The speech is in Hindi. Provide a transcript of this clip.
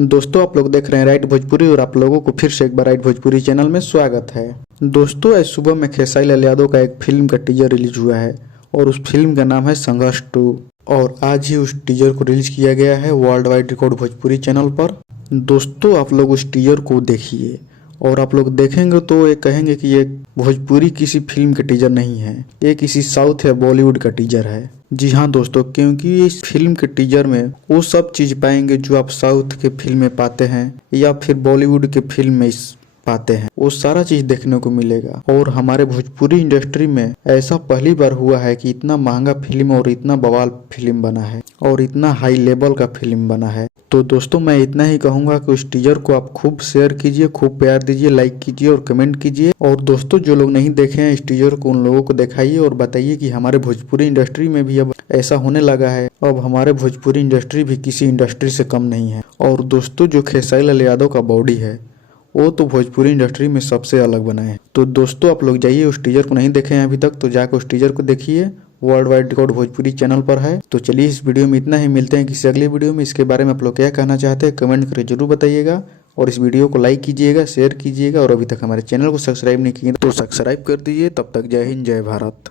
दोस्तों आप लोग देख रहे हैं राइट भोजपुरी और आप लोगों को फिर से एक बार राइट भोजपुरी चैनल में स्वागत है। दोस्तों आज सुबह में खेसारी लाल यादव का एक फिल्म का टीजर रिलीज हुआ है और उस फिल्म का नाम है संघर्ष 2 और आज ही उस टीजर को रिलीज किया गया है world wide record Bhojpuri channel पर। दोस्तों आप लोग उस टीजर को देखिए और आप लोग देखेंगे तो ये कहेंगे कि ये भोजपुरी किसी फिल्म का टीजर नहीं है, ये किसी साउथ या बॉलीवुड का टीजर है। जी हाँ दोस्तों, क्योंकि इस फिल्म के टीजर में वो सब चीज पाएंगे जो आप साउथ के फिल्म में पाते हैं या फिर बॉलीवुड के फिल्म में पाते हैं, वो सारा चीज देखने को मिलेगा। और हमारे भोजपुरी इंडस्ट्री में ऐसा पहली बार हुआ है कि इतना महंगा फिल्म और इतना बवाल फिल्म बना है और इतना हाई लेवल का फिल्म बना है। तो दोस्तों मैं इतना ही कहूंगा कि उस टीजर को आप खूब शेयर कीजिए, खूब प्यार दीजिए, लाइक कीजिए और कमेंट कीजिए। और दोस्तों जो लोग नहीं देखे हैं इस टीजर को उन लोगों को दिखाइए और बताइए कि हमारे भोजपुरी इंडस्ट्री में भी अब ऐसा होने लगा है। अब हमारे भोजपुरी इंडस्ट्री भी किसी इंडस्ट्री से कम नहीं है। और दोस्तों जो खेसारी लाल यादव का बॉडी है वो तो भोजपुरी इंडस्ट्री में सबसे अलग बना है। तो दोस्तों आप लोग जाइए, उस टीजर को नहीं देखे हैं अभी तक तो जाकर उस टीजर को देखिए, world wide record Bhojpuri channel पर है। तो चलिए इस वीडियो में इतना ही, मिलते हैं किसी अगले वीडियो में। इसके बारे में आप लोग क्या कहना चाहते हैं कमेंट करके जरूर बताइएगा और इस वीडियो को लाइक कीजिएगा, शेयर कीजिएगा और अभी तक हमारे चैनल को सब्सक्राइब नहीं किए तो सब्सक्राइब कर दीजिए। तब तक जय हिंद, जय भारत।